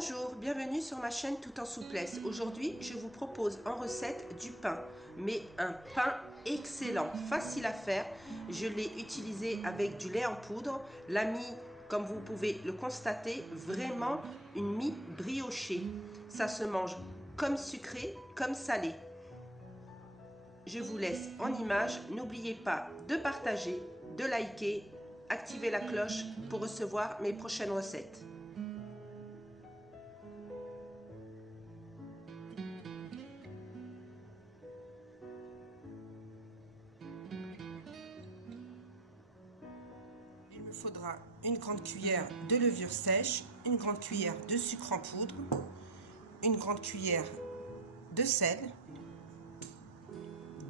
Bonjour, bienvenue sur ma chaîne Tout en souplesse. Aujourd'hui, je vous propose en recette du pain, mais un pain excellent, facile à faire. Je l'ai utilisé avec du lait en poudre. La mie, comme vous pouvez le constater, vraiment une mie briochée. Ça se mange comme sucré, comme salé. Je vous laisse en image. N'oubliez pas de partager, de liker, activer la cloche pour recevoir mes prochaines recettes. Il me faudra une grande cuillère de levure sèche, une grande cuillère de sucre en poudre, une grande cuillère de sel,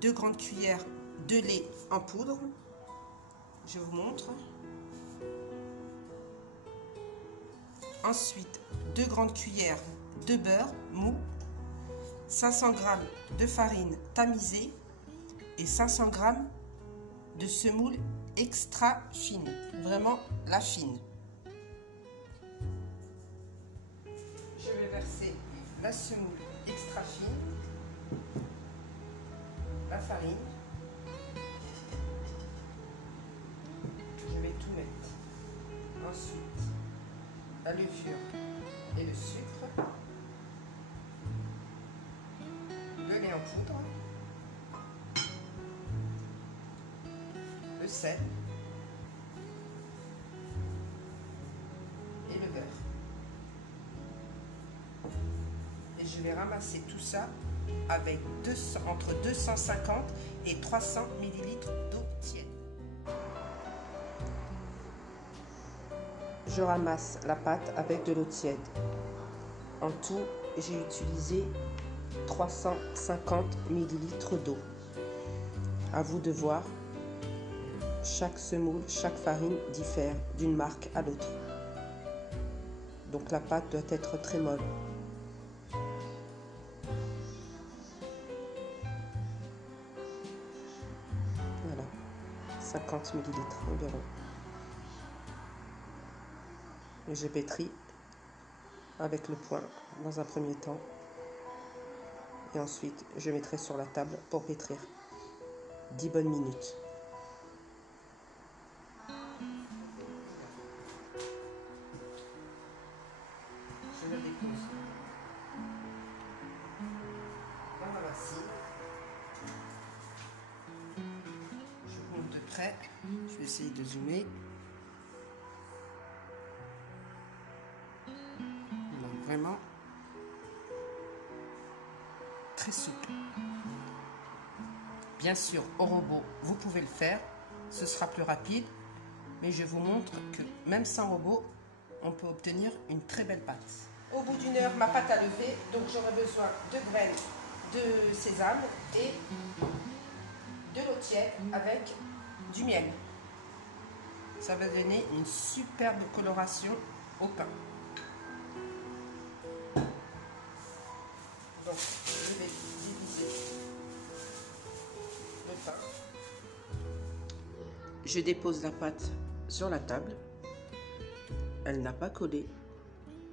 2 grandes cuillères de lait en poudre. Je vous montre. Ensuite, 2 grandes cuillères de beurre mou, 500 g de farine tamisée et 500 g de semoule extra fine, vraiment la fine. Je vais verser la semoule extra fine, la farine. Je vais tout mettre. Ensuite, la levure et le sucre, le lait en poudre, le sel et le beurre. Et je vais ramasser tout ça avec entre 250 et 300 ml d'eau tiède. Je ramasse la pâte avec de l'eau tiède. En tout, j'ai utilisé 350 ml d'eau. À vous de voir. Chaque semoule, chaque farine diffère d'une marque à l'autre. Donc la pâte doit être très molle. Voilà, 50 ml environ. Et je pétris avec le poing dans un premier temps. Et ensuite, je mettrai sur la table pour pétrir 10 bonnes minutes. Je la dépose dans la bassine. Je vous montre de près. Je vais essayer de zoomer. Donc vraiment très souple. Bien sûr, au robot, vous pouvez le faire. Ce sera plus rapide. Mais je vous montre que même sans robot, on peut obtenir une très belle pâte. Au bout d'une heure, ma pâte a levé, donc j'aurai besoin de graines de sésame et de l'eau tiède avec du miel. Ça va donner une superbe coloration au pain. Donc, je vais diviser le pain. Je dépose la pâte sur la table. Elle n'a pas collé.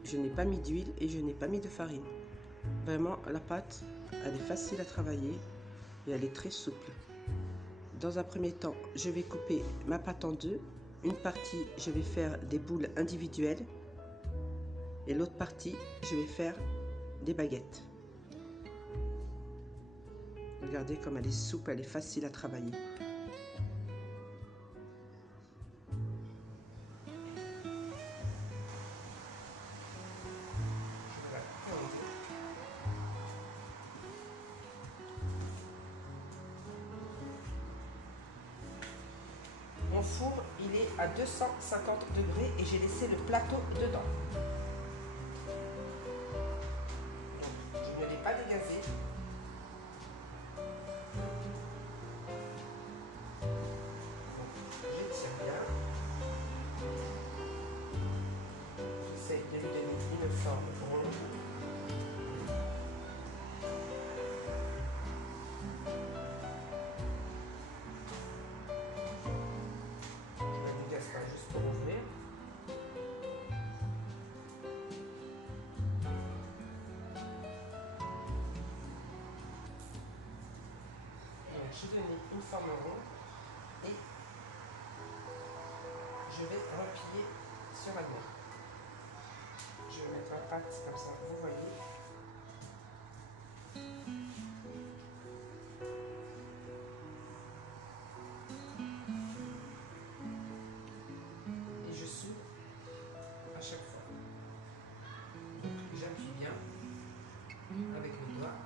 Je n'ai pas mis d'huile et je n'ai pas mis de farine. Vraiment, la pâte, elle est facile à travailler et elle est très souple. Dans un premier temps, je vais couper ma pâte en deux. Une partie, je vais faire des boules individuelles et l'autre partie, je vais faire des baguettes. Regardez comme elle est souple, elle est facile à travailler. Mon four, il est à 250 degrés et j'ai laissé le plateau dedans. Donc, je ne l'ai pas dégazé. J'étire bien. J'essaie de lui donner une forme ronde. Juste pour ouvrir. j'ai donné une forme ronde et je vais replier sur elle-même. Je vais mettre ma pâte comme ça, vous voyez. Et je soude à chaque fois. Donc j'appuie bien avec mes doigts.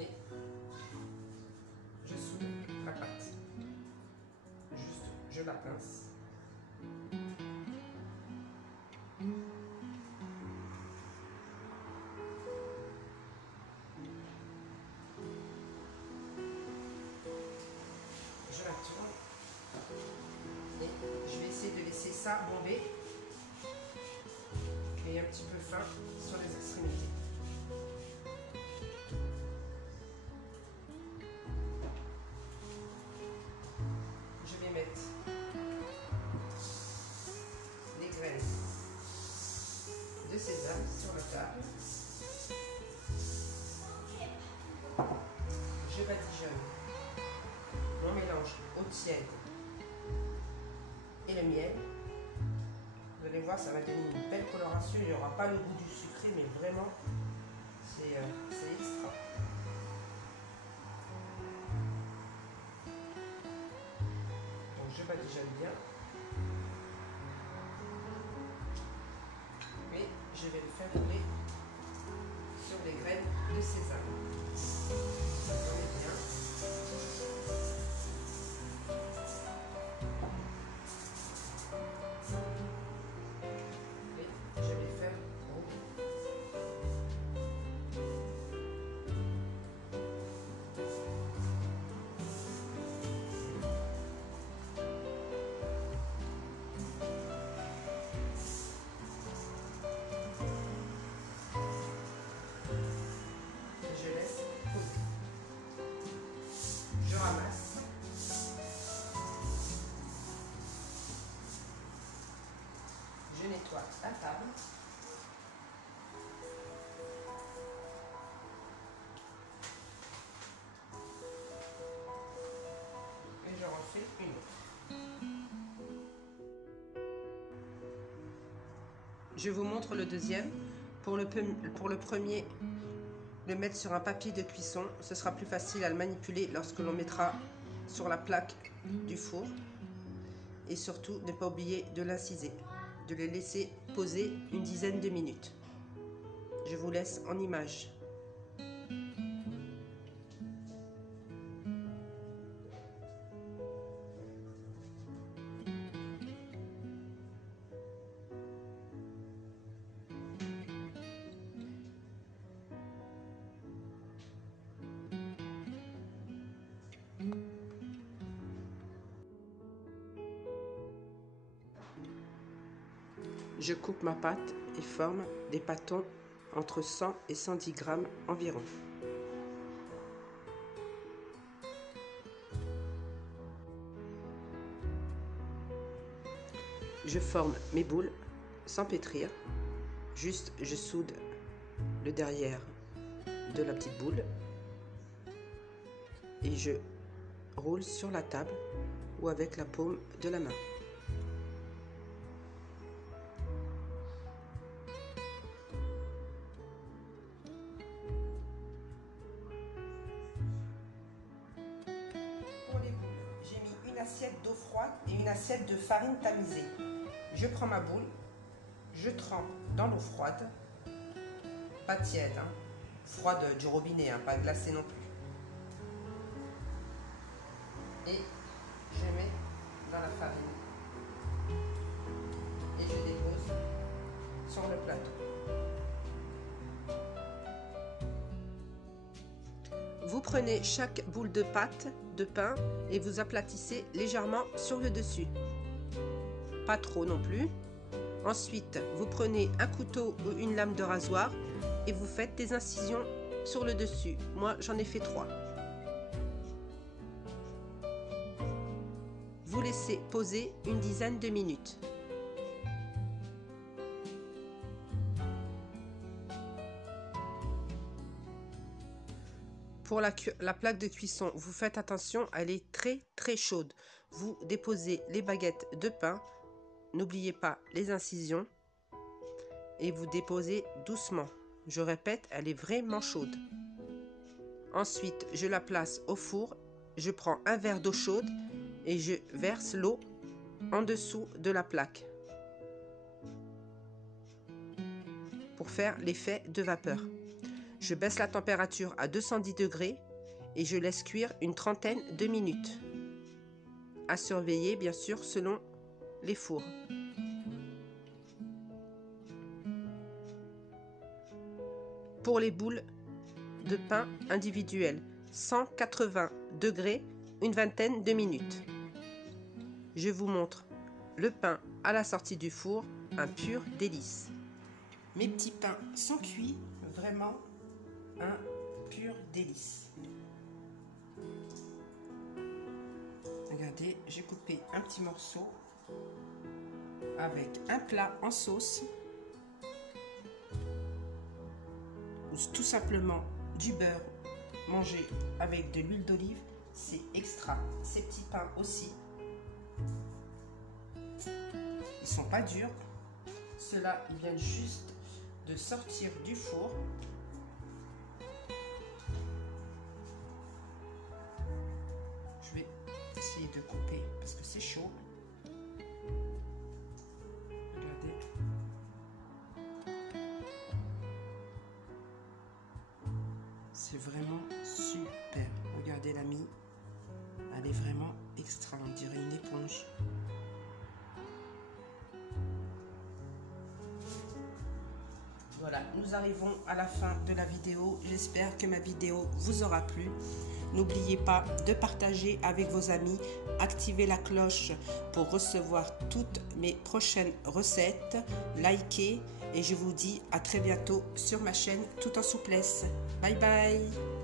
Et je soude la pâte. Juste, je la pince. Je la tourne et je vais essayer de laisser ça bomber et un petit peu fin sur les extrémités. Je vais mettre les graines de sésame sur la table. Je badigeonne mon mélange eau tiède et le miel. Vous allez voir, ça va donner une belle coloration. Il n'y aura pas le goût du sucré, mais vraiment, c'est extra. Donc je badigeonne bien. Et je vais le faire rouler sur les graines de sésame. Ça met bien. Ramasse. Je nettoie la table. Et je refais une autre. Je vous montre le deuxième. Pour le premier, le mettre sur un papier de cuisson, ce sera plus facile à le manipuler lorsque l'on mettra sur la plaque du four. Et surtout, ne pas oublier de l'inciser, de le laisser poser une dizaine de minutes. Je vous laisse en image. Je coupe ma pâte et forme des pâtons entre 100 et 110 grammes environ. Je forme mes boules sans pétrir, juste je soude le derrière de la petite boule et je roule sur la table ou avec la paume de la main. Pour les boules, j'ai mis une assiette d'eau froide et une assiette de farine tamisée. Je prends ma boule, je trempe dans l'eau froide, pas tiède, hein, froide du robinet, hein, pas glacée non plus. Et je mets dans la farine et je dépose sur le plateau. Vous prenez chaque boule de pâte de pain et vous aplatissez légèrement sur le dessus. Pas trop non plus. Ensuite, vous prenez un couteau ou une lame de rasoir et vous faites des incisions sur le dessus. Moi, j'en ai fait 3. Vous laissez poser une dizaine de minutes. Pour la plaque de cuisson, vous faites attention, elle est très chaude. Vous déposez les baguettes de pain, n'oubliez pas les incisions et vous déposez doucement. Je répète, elle est vraiment chaude. Ensuite, je la place au four, je prends un verre d'eau chaude et je verse l'eau en dessous de la plaque pour faire l'effet de vapeur. Je baisse la température à 210 degrés et je laisse cuire une trentaine de minutes. À surveiller bien sûr selon les fours. Pour les boules de pain individuelles, 180 degrés, une vingtaine de minutes. Je vous montre le pain à la sortie du four, un pur délice. Mes petits pains sont cuits, vraiment un pur délice. Regardez, j'ai coupé un petit morceau avec un plat en sauce ou tout simplement du beurre mangé avec de l'huile d'olive, c'est extra. Ces petits pains aussi, ils sont pas durs. Ceux-là, ils viennent juste de sortir du four. Je vais essayer de couper parce que c'est chaud. Regardez. C'est vraiment super. Regardez la mie. Elle est vraiment extra. On dirait une éponge. Voilà, nous arrivons à la fin de la vidéo. J'espère que ma vidéo vous aura plu. N'oubliez pas de partager avec vos amis, activez la cloche pour recevoir toutes mes prochaines recettes, likez et je vous dis à très bientôt sur ma chaîne Tout en souplesse. Bye bye.